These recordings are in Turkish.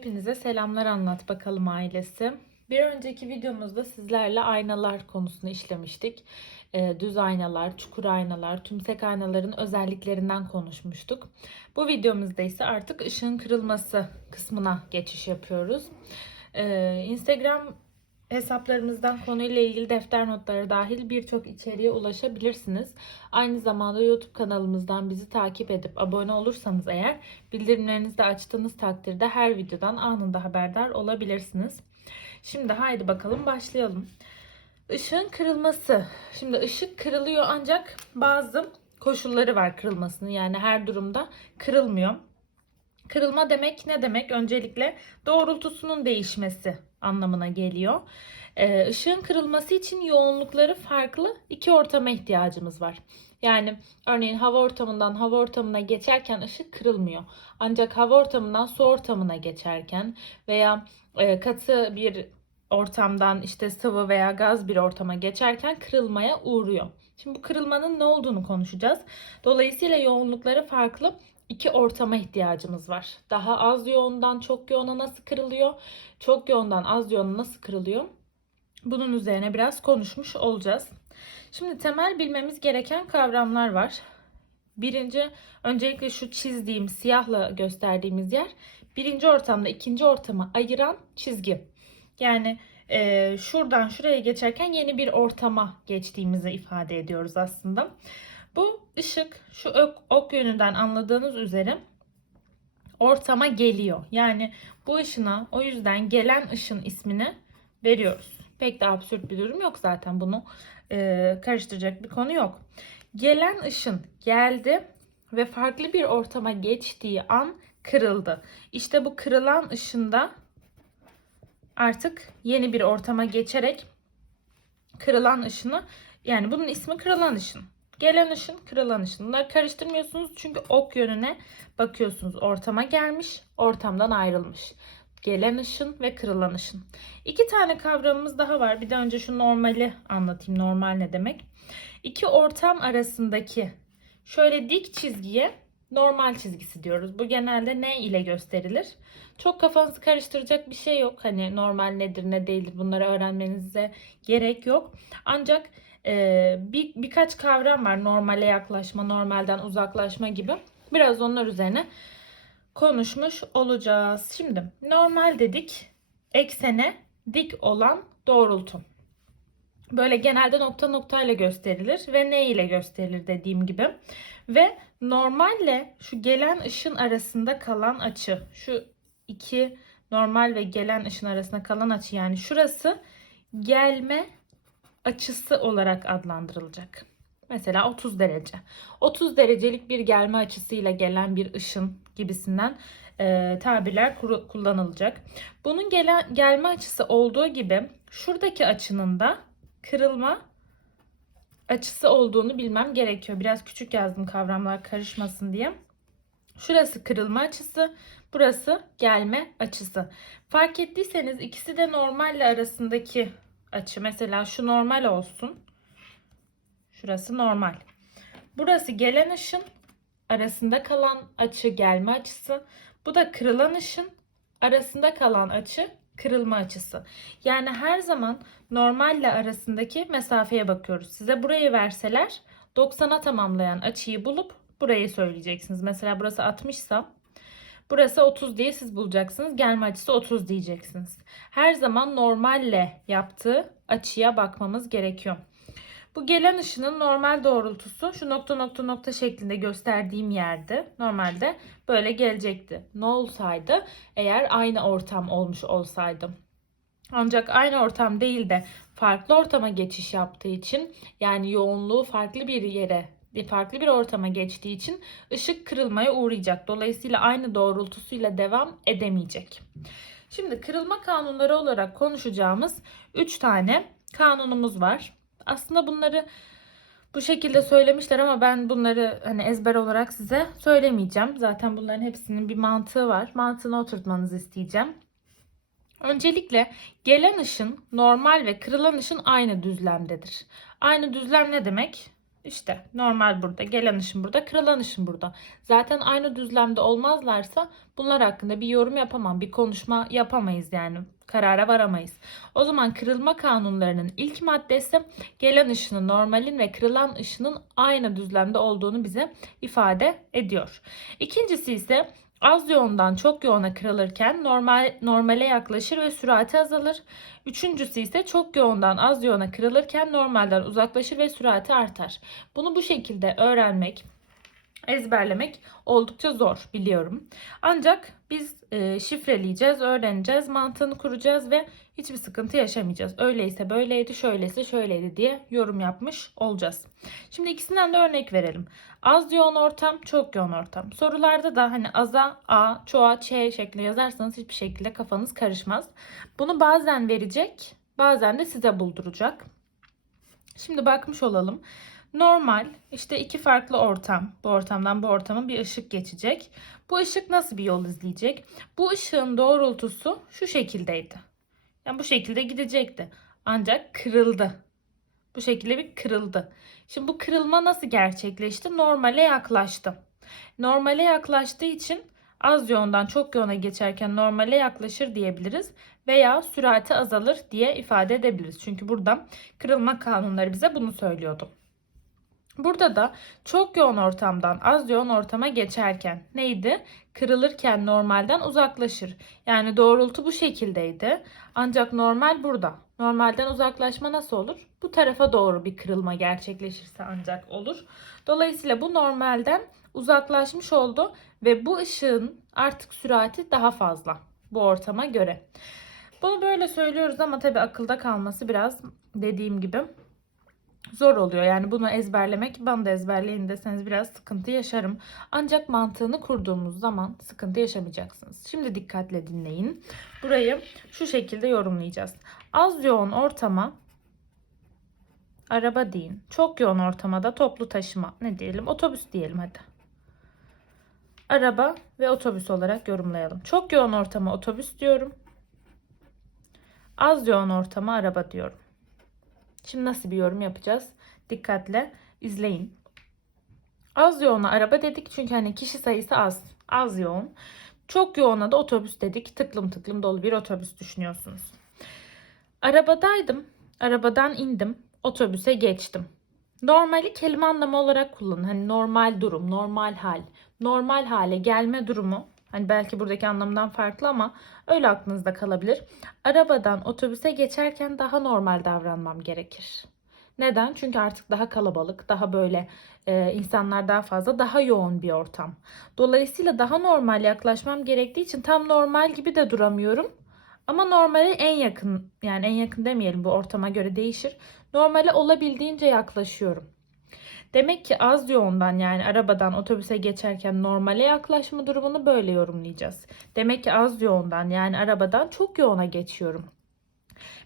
Hepinize selamlar anlat bakalım ailesi. Bir önceki videomuzda sizlerle aynalar konusunu işlemiştik. Ee, düz aynalar, çukur aynalar, tümsek aynaların özelliklerinden konuşmuştuk. Bu videomuzda ise artık ışığın kırılması kısmına geçiş yapıyoruz. Ee, Instagram hesaplarımızdan konuyla ilgili defter notları dahil birçok içeriğe ulaşabilirsiniz. Aynı zamanda YouTube kanalımızdan bizi takip edip abone olursanız eğer bildirimlerinizi de açtığınız takdirde her videodan anında haberdar olabilirsiniz. Şimdi haydi bakalım başlayalım. Işığın kırılması. Şimdi ışık kırılıyor ancak bazı koşulları var kırılmasının. Yani her durumda kırılmıyor. Kırılma demek ne demek? Öncelikle doğrultusunun değişmesi anlamına geliyor. Ee, ışığın kırılması için yoğunlukları farklı iki ortama ihtiyacımız var. Yani örneğin hava ortamından hava ortamına geçerken ışık kırılmıyor. Ancak hava ortamından su ortamına geçerken veya e, katı bir ortamdan işte sıvı veya gaz bir ortama geçerken kırılmaya uğruyor. Şimdi bu kırılmanın ne olduğunu konuşacağız. Dolayısıyla yoğunlukları farklı iki ortama ihtiyacımız var. Daha az yoğundan çok yoğuna nasıl kırılıyor? Çok yoğundan az yoğuna nasıl kırılıyor? Bunun üzerine biraz konuşmuş olacağız. Şimdi temel bilmemiz gereken kavramlar var. Birinci, öncelikle şu çizdiğim siyahla gösterdiğimiz yer birinci ortamda ikinci ortama ayıran çizgi. Yani e, şuradan şuraya geçerken yeni bir ortama geçtiğimizi ifade ediyoruz aslında. Bu ışık şu ok, ok yönünden anladığınız üzere ortama geliyor. Yani bu ışına o yüzden gelen ışın ismini veriyoruz. Pek de absürt bir durum yok zaten bunu e, karıştıracak bir konu yok. Gelen ışın geldi ve farklı bir ortama geçtiği an kırıldı. İşte bu kırılan ışında artık yeni bir ortama geçerek kırılan ışını yani bunun ismi kırılan ışın. Gelen ışın, kırılan ışın. Bunları karıştırmıyorsunuz çünkü ok yönüne bakıyorsunuz. Ortama gelmiş, ortamdan ayrılmış. Gelen ışın ve kırılan ışın. İki tane kavramımız daha var. Bir de önce şu normali anlatayım. Normal ne demek? İki ortam arasındaki şöyle dik çizgiye normal çizgisi diyoruz. Bu genelde ne ile gösterilir? Çok kafanızı karıştıracak bir şey yok. Hani normal nedir ne değildir bunları öğrenmenize gerek yok. Ancak e, bir birkaç kavram var. Normale yaklaşma, normalden uzaklaşma gibi. Biraz onlar üzerine konuşmuş olacağız. Şimdi normal dedik. Eksene dik olan doğrultu. Böyle genelde nokta noktayla gösterilir ve ne ile gösterilir dediğim gibi. Ve normalle şu gelen ışın arasında kalan açı. Şu iki normal ve gelen ışın arasında kalan açı yani şurası gelme açısı olarak adlandırılacak. Mesela 30 derece. 30 derecelik bir gelme açısıyla gelen bir ışın gibisinden e, tabirler kullanılacak. Bunun gelen gelme açısı olduğu gibi şuradaki açının da kırılma açısı olduğunu bilmem gerekiyor. Biraz küçük yazdım kavramlar karışmasın diye. Şurası kırılma açısı, burası gelme açısı. Fark ettiyseniz ikisi de normalle arasındaki açı. Mesela şu normal olsun. Şurası normal. Burası gelen ışın arasında kalan açı gelme açısı. Bu da kırılan ışın arasında kalan açı kırılma açısı. Yani her zaman normalle arasındaki mesafeye bakıyoruz. Size burayı verseler 90'a tamamlayan açıyı bulup burayı söyleyeceksiniz. Mesela burası 60 ise burası 30 diye siz bulacaksınız. Gelme açısı 30 diyeceksiniz. Her zaman normalle yaptığı açıya bakmamız gerekiyor. Bu gelen ışının normal doğrultusu şu nokta nokta nokta şeklinde gösterdiğim yerde normalde böyle gelecekti. Ne olsaydı eğer aynı ortam olmuş olsaydı. Ancak aynı ortam değil de farklı ortama geçiş yaptığı için yani yoğunluğu farklı bir yere farklı bir ortama geçtiği için ışık kırılmaya uğrayacak. Dolayısıyla aynı doğrultusuyla devam edemeyecek. Şimdi kırılma kanunları olarak konuşacağımız 3 tane kanunumuz var. Aslında bunları bu şekilde söylemişler ama ben bunları hani ezber olarak size söylemeyeceğim. Zaten bunların hepsinin bir mantığı var. Mantığını oturtmanızı isteyeceğim. Öncelikle gelen ışın normal ve kırılan ışın aynı düzlemdedir. Aynı düzlem ne demek? İşte normal burada, gelen ışın burada, kırılan ışın burada. Zaten aynı düzlemde olmazlarsa bunlar hakkında bir yorum yapamam, bir konuşma yapamayız yani. Karara varamayız. O zaman kırılma kanunlarının ilk maddesi gelen ışının normalin ve kırılan ışının aynı düzlemde olduğunu bize ifade ediyor. İkincisi ise az yoğundan çok yoğuna kırılırken normal normale yaklaşır ve sürati azalır. Üçüncüsü ise çok yoğundan az yoğuna kırılırken normalden uzaklaşır ve sürati artar. Bunu bu şekilde öğrenmek, ezberlemek oldukça zor biliyorum. Ancak biz e, şifreleyeceğiz, öğreneceğiz, mantığını kuracağız ve hiçbir sıkıntı yaşamayacağız. Öyleyse böyleydi, şöyleyse şöyleydi diye yorum yapmış olacağız. Şimdi ikisinden de örnek verelim. Az yoğun ortam, çok yoğun ortam. Sorularda da hani aza, a, çoğa, ç şeklinde yazarsanız hiçbir şekilde kafanız karışmaz. Bunu bazen verecek, bazen de size bulduracak. Şimdi bakmış olalım. Normal işte iki farklı ortam. Bu ortamdan bu ortama bir ışık geçecek. Bu ışık nasıl bir yol izleyecek? Bu ışığın doğrultusu şu şekildeydi. Yani bu şekilde gidecekti. Ancak kırıldı. Bu şekilde bir kırıldı. Şimdi bu kırılma nasıl gerçekleşti? Normale yaklaştı. Normale yaklaştığı için az yoğundan çok yoğuna geçerken normale yaklaşır diyebiliriz veya sürati azalır diye ifade edebiliriz. Çünkü burada kırılma kanunları bize bunu söylüyordu. Burada da çok yoğun ortamdan az yoğun ortama geçerken neydi? Kırılırken normalden uzaklaşır. Yani doğrultu bu şekildeydi. Ancak normal burada. Normalden uzaklaşma nasıl olur? Bu tarafa doğru bir kırılma gerçekleşirse ancak olur. Dolayısıyla bu normalden uzaklaşmış oldu ve bu ışığın artık sürati daha fazla bu ortama göre. Bunu böyle söylüyoruz ama tabii akılda kalması biraz dediğim gibi zor oluyor. Yani bunu ezberlemek ben de ezberleyin deseniz biraz sıkıntı yaşarım. Ancak mantığını kurduğumuz zaman sıkıntı yaşamayacaksınız. Şimdi dikkatle dinleyin. Burayı şu şekilde yorumlayacağız. Az yoğun ortama araba deyin. Çok yoğun ortamada toplu taşıma ne diyelim? Otobüs diyelim hadi. Araba ve otobüs olarak yorumlayalım. Çok yoğun ortama otobüs diyorum. Az yoğun ortama araba diyorum. Şimdi nasıl bir yorum yapacağız? Dikkatle izleyin. Az yoğuna araba dedik çünkü hani kişi sayısı az. Az yoğun. Çok yoğuna da otobüs dedik. Tıklım tıklım dolu bir otobüs düşünüyorsunuz. Arabadaydım. Arabadan indim. Otobüse geçtim. Normali kelime anlamı olarak kullanın. Hani normal durum, normal hal, normal hale gelme durumu. Hani belki buradaki anlamdan farklı ama öyle aklınızda kalabilir. Arabadan otobüse geçerken daha normal davranmam gerekir. Neden? Çünkü artık daha kalabalık, daha böyle e, insanlar daha fazla, daha yoğun bir ortam. Dolayısıyla daha normal yaklaşmam gerektiği için tam normal gibi de duramıyorum. Ama normale en yakın, yani en yakın demeyelim bu ortama göre değişir. Normale olabildiğince yaklaşıyorum. Demek ki az yoğundan yani arabadan otobüse geçerken normale yaklaşma durumunu böyle yorumlayacağız. Demek ki az yoğundan yani arabadan çok yoğuna geçiyorum.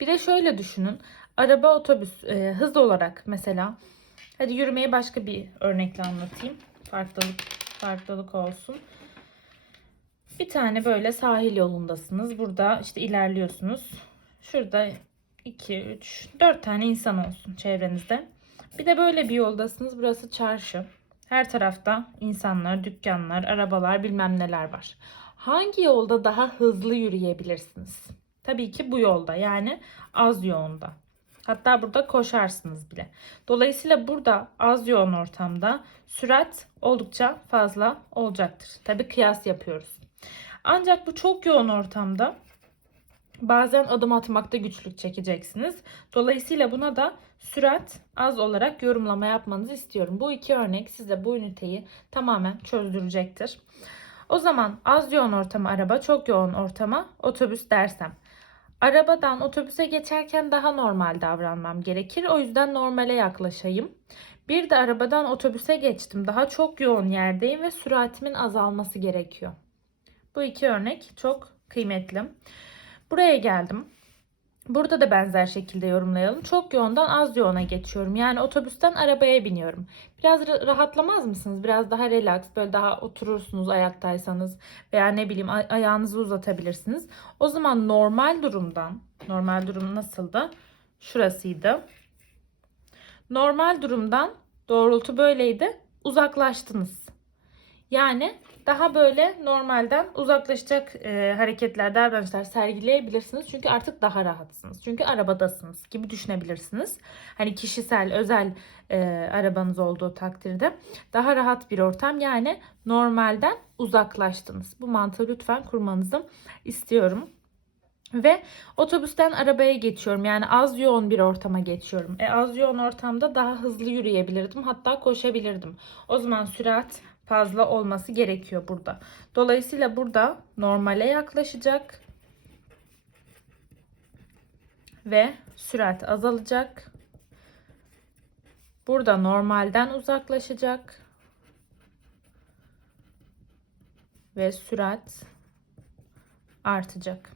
Bir de şöyle düşünün. Araba otobüs e, hız olarak mesela hadi yürümeyi başka bir örnekle anlatayım. Farklılık farklılık olsun. Bir tane böyle sahil yolundasınız. Burada işte ilerliyorsunuz. Şurada 2 3 4 tane insan olsun çevrenizde. Bir de böyle bir yoldasınız. Burası çarşı. Her tarafta insanlar, dükkanlar, arabalar bilmem neler var. Hangi yolda daha hızlı yürüyebilirsiniz? Tabii ki bu yolda yani az yoğunda. Hatta burada koşarsınız bile. Dolayısıyla burada az yoğun ortamda sürat oldukça fazla olacaktır. Tabii kıyas yapıyoruz. Ancak bu çok yoğun ortamda bazen adım atmakta güçlük çekeceksiniz. Dolayısıyla buna da sürat az olarak yorumlama yapmanızı istiyorum. Bu iki örnek size bu üniteyi tamamen çözdürecektir. O zaman az yoğun ortama araba, çok yoğun ortama otobüs dersem. Arabadan otobüse geçerken daha normal davranmam gerekir. O yüzden normale yaklaşayım. Bir de arabadan otobüse geçtim. Daha çok yoğun yerdeyim ve süratimin azalması gerekiyor. Bu iki örnek çok kıymetli. Buraya geldim. Burada da benzer şekilde yorumlayalım. Çok yoğundan az yoğuna geçiyorum. Yani otobüsten arabaya biniyorum. Biraz rahatlamaz mısınız? Biraz daha relax, böyle daha oturursunuz ayaktaysanız veya ne bileyim ay- ayağınızı uzatabilirsiniz. O zaman normal durumdan, normal durum nasıldı? Şurasıydı. Normal durumdan Doğrultu böyleydi. Uzaklaştınız. Yani daha böyle normalden uzaklaşacak e, hareketler, davranışlar sergileyebilirsiniz. Çünkü artık daha rahatsınız. Çünkü arabadasınız gibi düşünebilirsiniz. Hani kişisel, özel e, arabanız olduğu takdirde daha rahat bir ortam. Yani normalden uzaklaştınız. Bu mantığı lütfen kurmanızı istiyorum. Ve otobüsten arabaya geçiyorum. Yani az yoğun bir ortama geçiyorum. E az yoğun ortamda daha hızlı yürüyebilirdim. Hatta koşabilirdim. O zaman sürat fazla olması gerekiyor burada. Dolayısıyla burada normale yaklaşacak. Ve sürat azalacak. Burada normalden uzaklaşacak. Ve sürat artacak.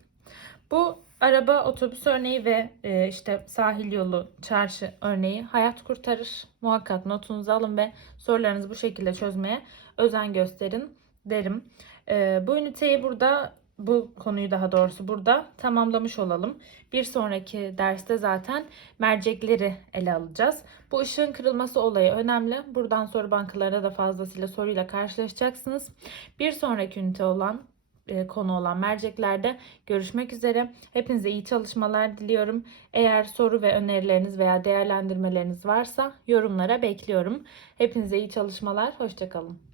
Bu araba otobüs örneği ve e, işte sahil yolu çarşı örneği hayat kurtarır. Muhakkak notunuzu alın ve sorularınızı bu şekilde çözmeye özen gösterin derim. E, bu üniteyi burada bu konuyu daha doğrusu burada tamamlamış olalım. Bir sonraki derste zaten mercekleri ele alacağız. Bu ışığın kırılması olayı önemli. Buradan soru bankalarında da fazlasıyla soruyla karşılaşacaksınız. Bir sonraki ünite olan konu olan merceklerde görüşmek üzere. Hepinize iyi çalışmalar diliyorum. Eğer soru ve önerileriniz veya değerlendirmeleriniz varsa yorumlara bekliyorum. Hepinize iyi çalışmalar. Hoşçakalın.